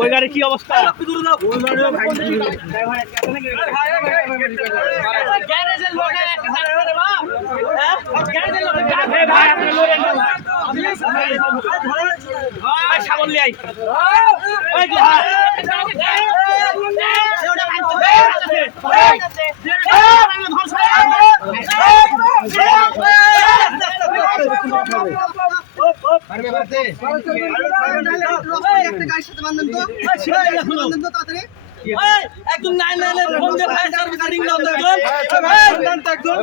ওই গাড়ি কি অবস্থা?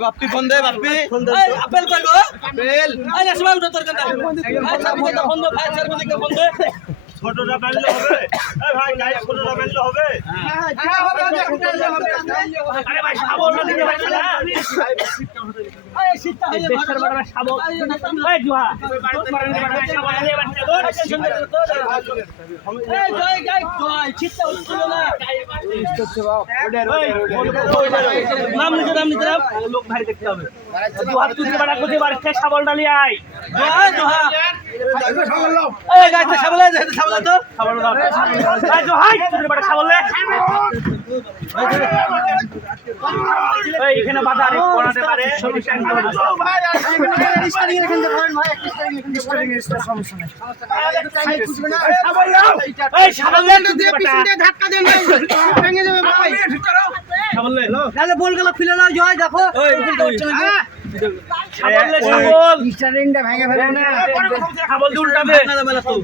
বাপ্পি ফোন দে বাপ্পি আপেল কই গো আপেল আই না সময় উঠো তোর কাছে ফোন দে ফায়ার সার্ভিসে ফোন দে ছোটটা বানলে হবে? এই ভাই গাড়ি ছোটটা বানলে হবে? আরে ভাই শাবল না দিতে পারছ না? এই শীতটা হইলে দেশের বড় শাবল। এই জুহা মারনে বড় শাবল নিয়ে বাচ্চা এই গাই গাই কই শীতটা উঠছিল না নাম নিতে লোক ভারী দেখতে হবে। জুহা তুই বড় কোতে বার কে শাবল ডালি আই। জোহা এই গাইতে সাবলা যেতে সাবলা তো শাবল দাও। এই জুহা তুই বড় শাবল লে। এই এখানে বাধা আরে কোনাতে পারে সবই স্ট্যান্ড করে দাও। ভাই আর এখানে স্টারিং এখান থেকে ধরেন ভাই একটা স্টারিং এর সমস্যা নাই শাবল দাও। এই শাবল লে তুই পিছন দিয়ে ধাক্কা দেন ভাই ভেঙে যাবে ভাই শাবল লে। তাহলে বলগুলো খুলে নাও জয় দেখো ওই উল্টো হচ্ছে না শাবল লে শাবল। স্টারিংটা ভেঙে ফেলে শাবল দিয়ে উল্টাবে। না মেলা তো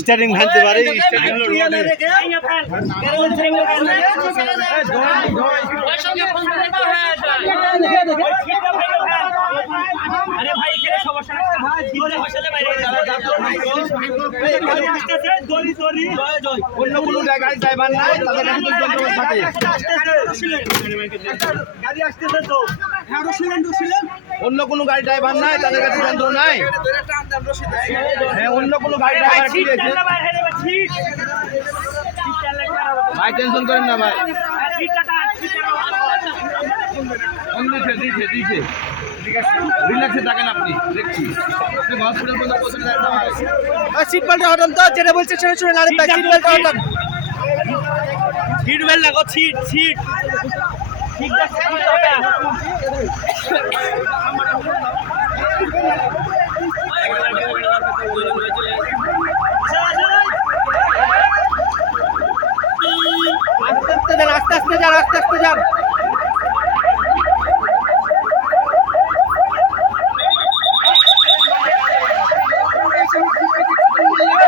স্টার্টিং ভাঙতে পারে স্টার্টিং আরে ভাই এখানে সমস্যা না জীবনে বসাতে বাইরে দড়ি দড়ি অন্য কোনো গাড়ি ড্রাইভার নাই তাদের কাছে যন্ত্র থাকে গাড়ি আসতেছে তো অন্য কোনো গাড়ি ড্রাইভার নাই তাদের কাছে যন্ত্র নাই হ্যাঁ অন্য কোনো গাড়ি ড্রাইভার কি আছে ভাই টেনশন করেন না ভাই দিছে রিল্যাক্সে থাকেন আপনি দেখছি হসপিটাল পর্যন্ত পৌঁছে যাবেন সিট বেল্ট হটান তো যেটা বলছে ছোট ছোট লারে সিট বেল্ট হটান সিট বেল্ট লাগো সিট সিট ঠিক আছে